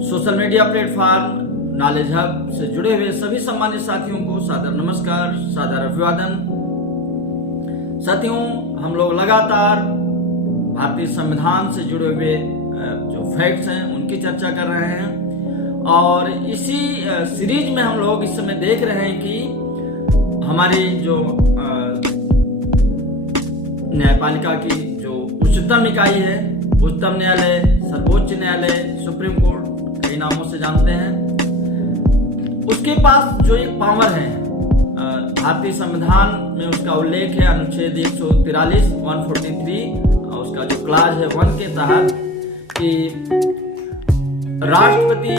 Social media platform knowledge hub से जुड़े हुए सभी सम्मानित साथियों को सादर नमस्कार, सादर अभिवादन। साथियों, हम लोग लगातार भारतीय संविधान से जुड़े हुए जो फैक्ट्स हैं उनकी चर्चा कर रहे हैं और इसी सीरीज में हम लोग इस समय देख रहे हैं कि हमारी जो न्यायपालिका की जो उच्चतम इकाई है, उच्चतम न्यायालय, सर्वोच्च न्यायालय, सुप्रीम कोर्ट, कई नामों से जानते हैं, उसके पास जो एक पावर है, भारतीय संविधान में उसका उल्लेख है अनुच्छेद 143 और उसका जो क्लाज है 1 के तहत कि राष्ट्रपति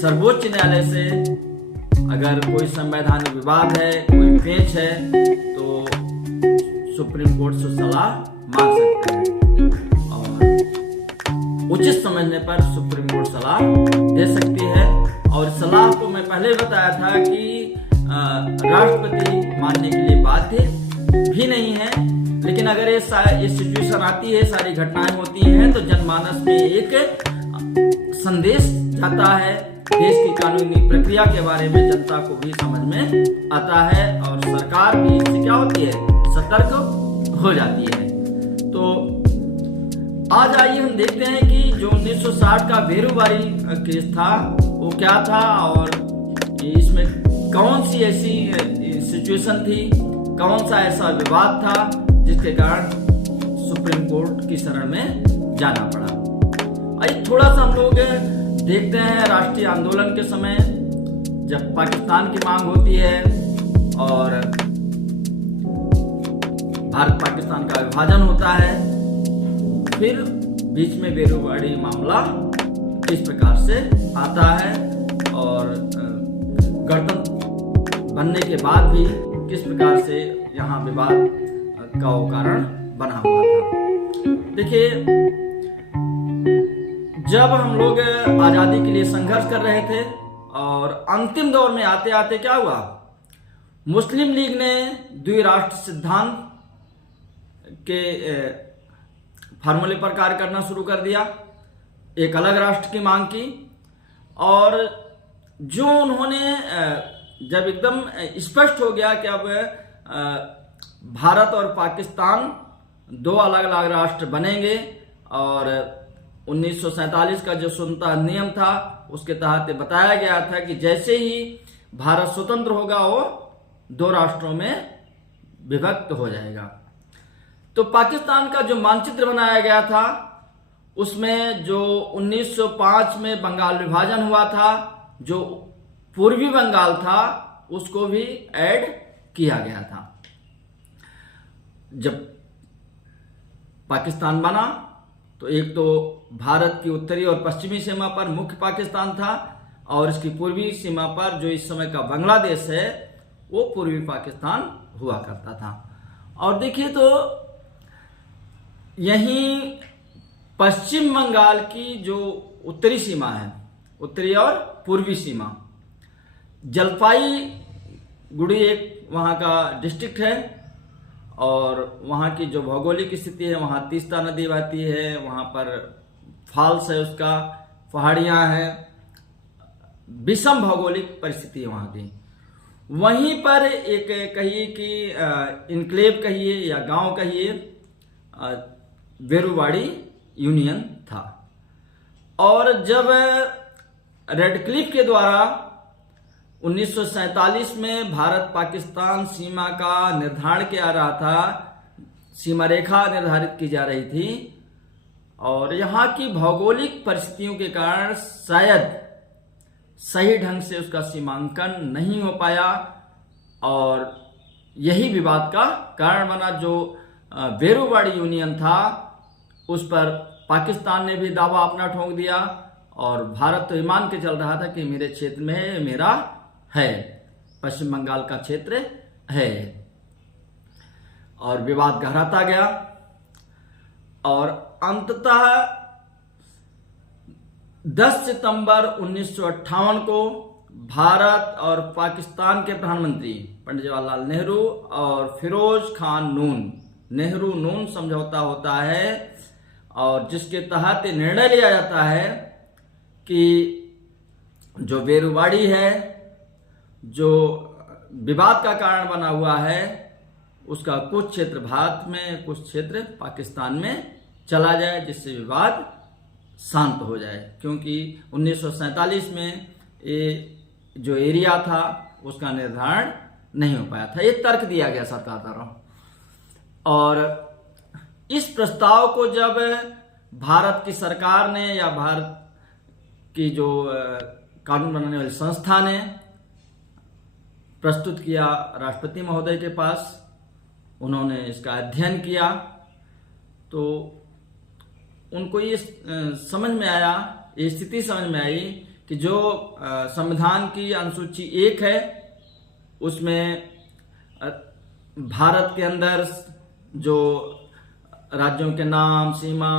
सर्वोच्च न्यायालय से अगर कोई संवैधानिक विवाद है, कोई पेच है, तो सुप्रीम कोर्ट से सलाह मांग सकते हैं और उचित समझने पर सुप्रीम कोर्ट सलाह दे सकती है। और सलाह को मैं पहले बताया था कि राष्ट्रपति मानने के लिए बाध्य भी नहीं है, लेकिन अगर ये सिचुएशन आती है, सारी घटनाएं होती हैं, तो जनमानस में एक संदेश जाता है, देश की कानूनी प्रक्रिया के बारे में जनता को भी समझ में आता है और सरकार भी इससे क्या होती है, सतर्क हो जाती है। तो आज आइए हम देखते हैं कि जो 1960 का बेरूबारी केस था वो क्या था और इसमें कौन सी ऐसी सिचुएशन थी, कौन सा ऐसा विवाद था जिसके कारण सुप्रीम कोर्ट की शरण में जाना पड़ा। आइए थोड़ा सा हम लोग देखते हैं राष्ट्रीय आंदोलन के समय जब पाकिस्तान की मांग होती है और भारत पाकिस्तान का विभाजन होता है, फिर बीच में बेरूबारी मामला किस प्रकार से आता है और गणतंत्र बनने के बाद भी किस प्रकार से यहाँ विवाद का कारण बना हुआ था। देखिए, जब हम लोग आजादी के लिए संघर्ष कर रहे थे और अंतिम दौर में आते आते क्या हुआ, मुस्लिम लीग ने द्विराष्ट्र सिद्धांत के फार्मूले पर कार्य करना शुरू कर दिया, एक अलग राष्ट्र की मांग की और जो उन्होंने जब एकदम स्पष्ट हो गया कि अब भारत और पाकिस्तान दो अलग अलग राष्ट्र बनेंगे और 1947 का जो स्वतंत्रता नियम था उसके तहत बताया गया था कि जैसे ही भारत स्वतंत्र होगा वो दो राष्ट्रों में विभक्त हो जाएगा। तो पाकिस्तान का जो मानचित्र बनाया गया था उसमें जो 1905 में बंगाल विभाजन हुआ था, जो पूर्वी बंगाल था उसको भी ऐड किया गया था। जब पाकिस्तान बना तो एक तो भारत की उत्तरी और पश्चिमी सीमा पर मुख्य पाकिस्तान था और इसकी पूर्वी सीमा पर जो इस समय का बांग्लादेश है वो पूर्वी पाकिस्तान हुआ करता था। और देखिए तो यहीं पश्चिम बंगाल की जो उत्तरी सीमा है, उत्तरी और पूर्वी सीमा, जलपाईगुड़ी एक वहाँ का डिस्ट्रिक्ट है और वहाँ की जो भौगोलिक स्थिति है, वहाँ तीस्ता नदी बहती है, वहाँ पर फॉल्स है, उसका पहाड़ियाँ हैं, विषम भौगोलिक परिस्थिति है वहाँ की। वहीं पर एक कहिए कि इनक्लेव कहिए या गांव कहिए, बेरूबाड़ी यूनियन था। और जब रेडक्लिफ के द्वारा 1947 में भारत पाकिस्तान सीमा का निर्धारण किया रहा था, सीमा रेखा निर्धारित की जा रही थी और यहाँ की भौगोलिक परिस्थितियों के कारण शायद सही ढंग से उसका सीमांकन नहीं हो पाया और यही विवाद का कारण बना। जो बेरूबाड़ी यूनियन था उस पर पाकिस्तान ने भी दावा अपना ठोक दिया और भारत तो ईमान के चल रहा था कि मेरे क्षेत्र में मेरा है, पश्चिम बंगाल का क्षेत्र है, और विवाद गहराता गया और अंततः 10 सितंबर 1958 को भारत और पाकिस्तान के प्रधानमंत्री पंडित जवाहरलाल नेहरू और फिरोज खान नून, नेहरू नून समझौता होता है और जिसके तहत निर्णय लिया जाता है कि जो बेरुवाड़ी है, जो विवाद का कारण बना हुआ है, उसका कुछ क्षेत्र भारत में, कुछ क्षेत्र पाकिस्तान में चला जाए, जिससे विवाद शांत हो जाए। क्योंकि 1947 में ये जो एरिया था उसका निर्धारण नहीं हो पाया था, ये तर्क दिया गया सरकार द्वारा। और इस प्रस्ताव को जब भारत की सरकार ने या भारत की जो कानून बनाने वाली संस्था ने प्रस्तुत किया राष्ट्रपति महोदय के पास, उन्होंने इसका अध्ययन किया, तो उनको ये समझ में आया, ये स्थिति समझ में आई कि जो संविधान की अनुसूची 1 है उसमें भारत के अंदर जो राज्यों के नाम, सीमा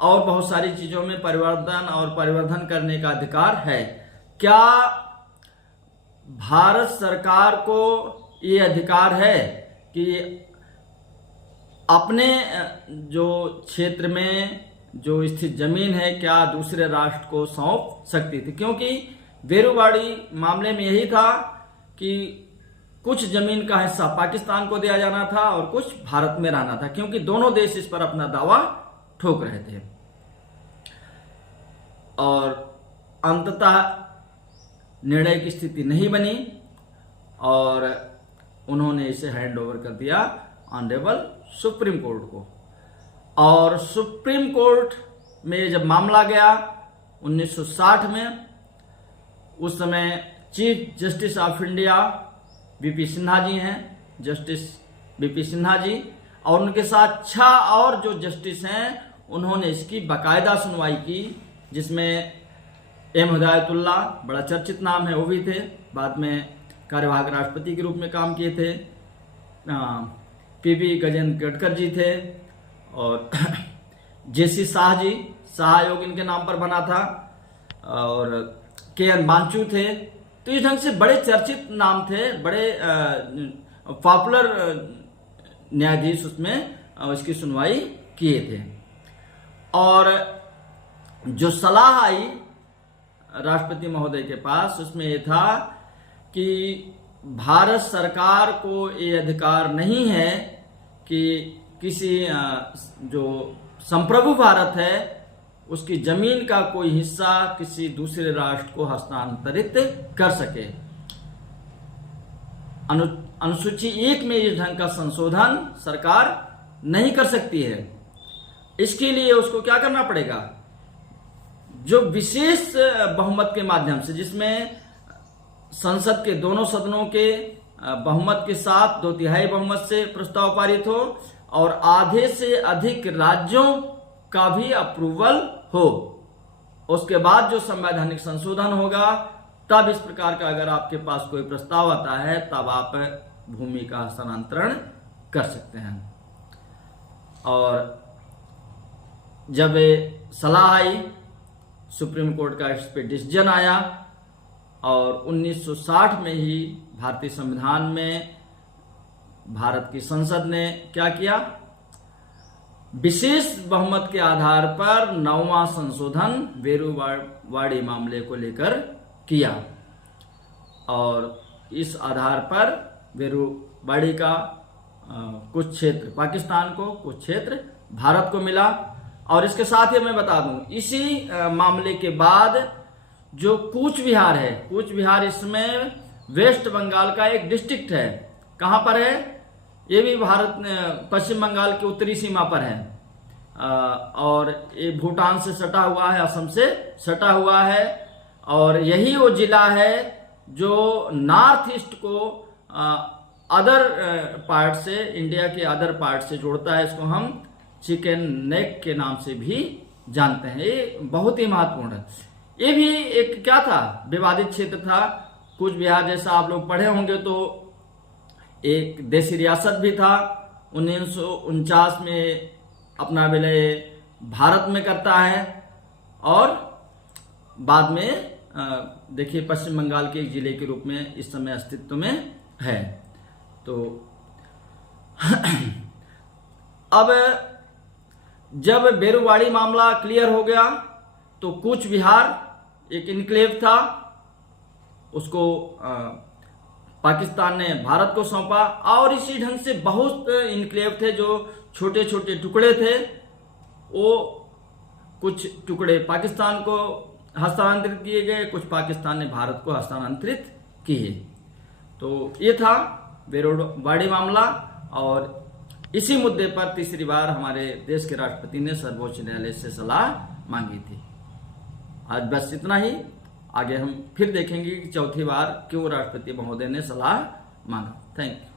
और बहुत सारी चीजों में परिवर्तन और परिवर्धन करने का अधिकार है। क्या भारत सरकार को ये अधिकार है कि अपने जो क्षेत्र में जो स्थित जमीन है क्या दूसरे राष्ट्र को सौंप सकती थी? क्योंकि बेरुवाड़ी मामले में यही था कि कुछ जमीन का हिस्सा पाकिस्तान को दिया जाना था और कुछ भारत में रहना था, क्योंकि दोनों देश इस पर अपना दावा ठोक रहे थे। और अंततः निर्णय की स्थिति नहीं बनी और उन्होंने इसे हैंड ओवर कर दिया ऑनरेबल सुप्रीम कोर्ट को। और सुप्रीम कोर्ट में जब मामला गया 1960 में, उस समय chief justice of India BP Sinha ji हैं, जस्टिस बीपी सिन्हा जी, और उनके साथ 6 और जो जस्टिस हैं उन्होंने इसकी बाकायदा सुनवाई की, जिसमें एम हिदायतुल्लाह, बड़ा चर्चित नाम है, वो भी थे, बाद में कार्यवाहक राष्ट्रपति के रूप में काम किए थे, पीवी गजेंद्र गडकर जी थे, और जेसी शाह जी, शाह आयोग इनके नाम पर बना था, और के.एन. बांचू थे। तो इस ढंग से बड़े चर्चित नाम थे, बड़े पॉपुलर न्यायाधीश उसमें इसकी सुनवाई किए थे। और जो सलाह आई राष्ट्रपति महोदय के पास, उसमें यह था कि भारत सरकार को ये अधिकार नहीं है कि किसी जो संप्रभु भारत है उसकी जमीन का कोई हिस्सा किसी दूसरे राष्ट्र को हस्तांतरित कर सके। अनुसूची 1 में इस ढंग का संशोधन सरकार नहीं कर सकती है। इसके लिए उसको क्या करना पड़ेगा? जो विशेष बहुमत के माध्यम से, जिसमें संसद के दोनों सदनों के बहुमत के साथ 2/3 बहुमत से प्रस्ताव पारित हो और आधे से अधिक राज्यों का भी अप्रूवल हो, उसके बाद जो संवैधानिक संशोधन होगा, तब इस प्रकार का अगर आपके पास कोई प्रस्ताव आता है तब आप भूमि का हस्तांतरण कर सकते हैं। और जब सलाह आई, सुप्रीम कोर्ट का इस पे डिसीजन आया, और 1960 में ही भारतीय संविधान में भारत की संसद ने क्या किया? विशेष बहुमत के आधार पर 9वां संशोधन बेरुवाड़ी मामले को लेकर किया, और इस आधार पर बेरुवाड़ी का कुछ क्षेत्र पाकिस्तान को, कुछ क्षेत्र भारत को मिला। और इसके साथ ही मैं बता दूं, इसी मामले के बाद जो कूच बिहार है, कूच बिहार इसमें वेस्ट बंगाल का एक डिस्ट्रिक्ट है। कहां पर है? ये भी भारत पश्चिम बंगाल की उत्तरी सीमा पर है, और ये भूटान से सटा हुआ है, असम से सटा हुआ है, और यही वो जिला है जो नॉर्थ ईस्ट को अदर पार्ट से, इंडिया के अदर पार्ट से जोड़ता है। इसको हम चिकन नेक के नाम से भी जानते हैं। ये बहुत ही महत्वपूर्ण है। ये भी एक क्या था? विवादित क्षेत्र था। कूच बिहार जैसा आप लोग पढ़े होंगे तो एक देशी रियासत भी था। 1949 में अपना विलय भारत में करता है, और बाद में देखिए पश्चिम बंगाल के एक जिले के रूप में इस समय अस्तित्व में है। तो अब जब बेरुवाड़ी मामला क्लियर हो गया तो कूच बिहार एक इनक्लेव था, उसको पाकिस्तान ने भारत को सौंपा। और इसी ढंग से बहुत इनक्लेव थे जो छोटे छोटे टुकड़े थे, वो कुछ टुकड़े पाकिस्तान को हस्तांतरित किए गए, कुछ पाकिस्तान ने भारत को हस्तांतरित किए। तो ये था बेरुवाड़ी मामला, और इसी मुद्दे पर तीसरी बार हमारे देश के राष्ट्रपति ने सर्वोच्च न्यायालय से सलाह मांगी थी। आज बस इतना ही। आगे हम फिर देखेंगे कि चौथी बार क्यों राष्ट्रपति महोदय ने सलाह मांगा। Thank you.